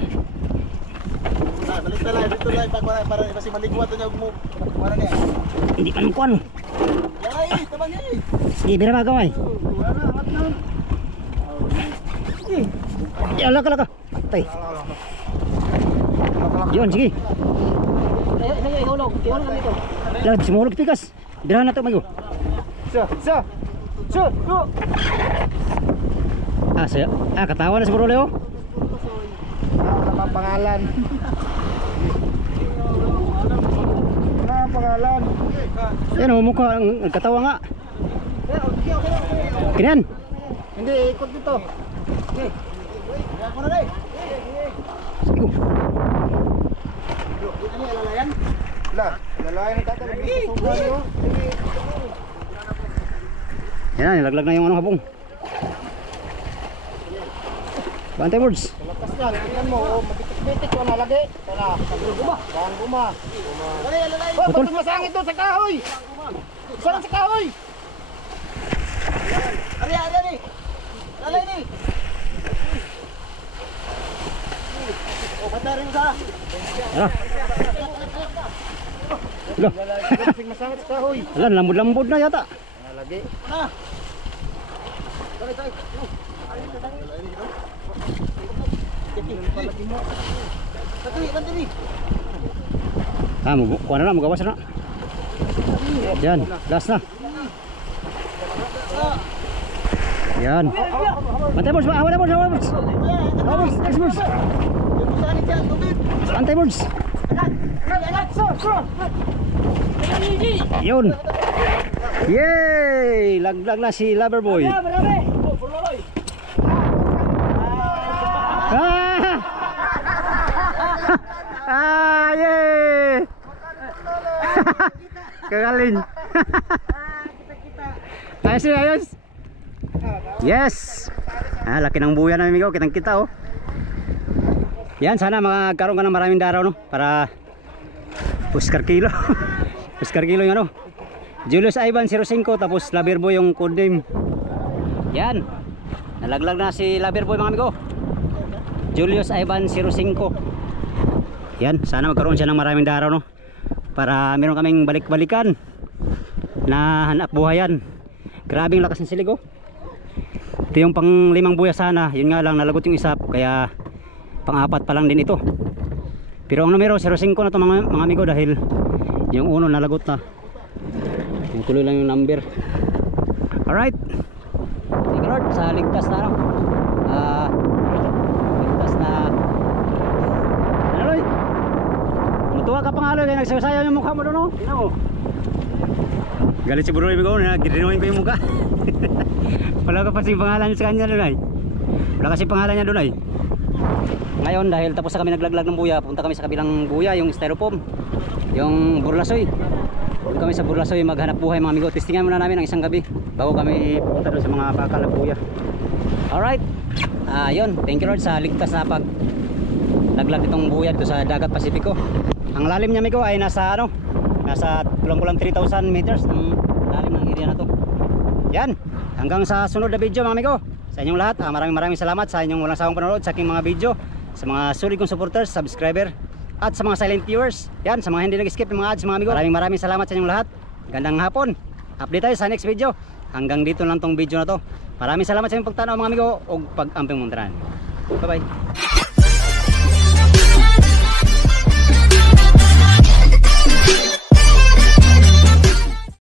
Balik na lang, dito lang para kasi maligwat niya mo. Para niya. Hindi pa naman kuhan. Ay, tabang niya. Sige, bira magaway. Yan, laka. Tay. Yun, sige. Ihulog dito. Lang, simulog tikas. Birahan na ito, amigo. Go. Saya. Katawa na siguro, Leo. Pangalan. Pangalan. Yan, mukha ang katawa nga. Kinian. Hindi, ikot dito. Okay. Ako na rin. Sige. Ano yung alalayan? Alalayan ang tatang. Yan, nilaglag na yung ano habong. Bantay birds. Lakas yan, tingnan mo, mabitik-bitik ko nalagi. Tara, bang guma. Oh, Putol. ba't masangit doon sa kahoy? Saan sa kahoy? Ari. Lalay ni. Oh, ba't na rin sa? Tara. Lo. Kasing masangit sa kahoy. Alam, lambod-lambod na yata. Nalagi. Kuha na lang, magawas na. Yan, last na. Yan. Bantay birds, hawa birds. Next birds. Bantay birds. Yun. Yay! Laglag na si Loverboy. Yay! Kagaling. Ayos. Yes. Laki ng buya namin, amigo. Kitang kita, oh. Yan, sana magkaroon ka ng maraming daraw, no? Para Oscar Kilo. Oscar Kilo yung ano. Julius Ivan 05, tapos Loverboy yung code name. Yan. Nalaglag na si Loverboy, mga amigo. Julius Ivan 05. Yan, sana magkaroon siya ng maraming daraw, no? Para meron kaming balik-balikan na hanap buhayan. Grabing lakas ng silig, oh. Ito yung pang 5 buya sana. Yun nga lang, nalagot yung isa, kaya pang-4 pa lang din ito. Pero ang numero 05 na ito, mga amigo, dahil yung uno nalagot na. Yung tuloy lang yung number. Alright. Thank you Lord sa ligtas na, no? Ligtas na. Ano, Loy? Matuwa ka pa nga, Loy, kaya nagsasayaw yung mukha mo doon, no? Tingnan mo. Galit si Bro Ibigo, girinawin ko yung mukha. Wala ka pa si pangalan niya sa kanya doon, ay. Wala kasi pangalan niya doon, ay. Ngayon, dahil tapos na kami naglaglag ng buya, punta kami sa kabilang buya, yung styrofoam, yung burlasoy. Doon kami sa burlasoy maghanap buhay, mga amigo. Testingan muna namin ang isang gabi bago kami pupunta doon sa mga bakal na buya. Alright. Yun, thank you Lord sa ligtas na pag laglag itong buya dito sa dagat Pasipiko. Ang lalim niya, amigo, ay nasa ano, nasa kulang-kulang 3,000 meters ang lalim ng area na to. Yan, hanggang sa sunod na video, mga amigo. Sa inyong lahat, maraming salamat sa inyong walang sawang panonood sa aking mga video, sa mga sulit kong supporters, subscriber, at sa mga silent viewers. Yan, sa mga hindi nag-skip ng mga ads, mga amigo. Maraming salamat sa inyong lahat. Gandang hapon. Update tayo sa next video. Hanggang dito lang tong video na to. Maraming salamat sa inyong pagtanaw, mga amigo, o pag-amping muntaran. Bye bye.